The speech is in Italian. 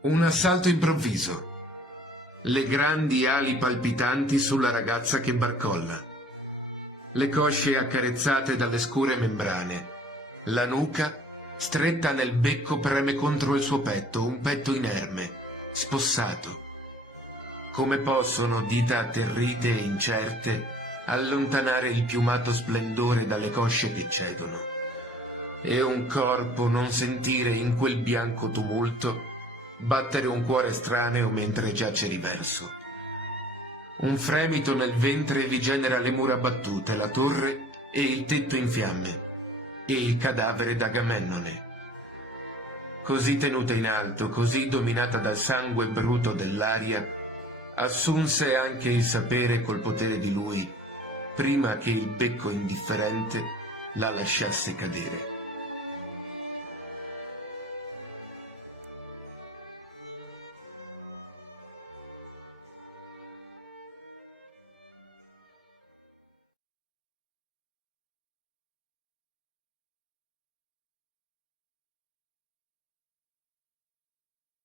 Un assalto improvviso. Le grandi ali palpitanti sulla ragazza che barcolla. Le cosce accarezzate dalle scure membrane. La nuca, stretta nel becco, preme contro il suo petto, un petto inerme, spossato. Come possono dita atterrite e incerte allontanare il piumato splendore dalle cosce che cedono? E un corpo non sentire in quel bianco tumulto battere un cuore estraneo mentre giace riverso. Un fremito nel ventre vi genera le mura battute, la torre e il tetto in fiamme, e il cadavere d'Agamennone. Così tenuta in alto, così dominata dal sangue bruto dell'aria, assunse anche il sapere col potere di lui, prima che il becco indifferente la lasciasse cadere.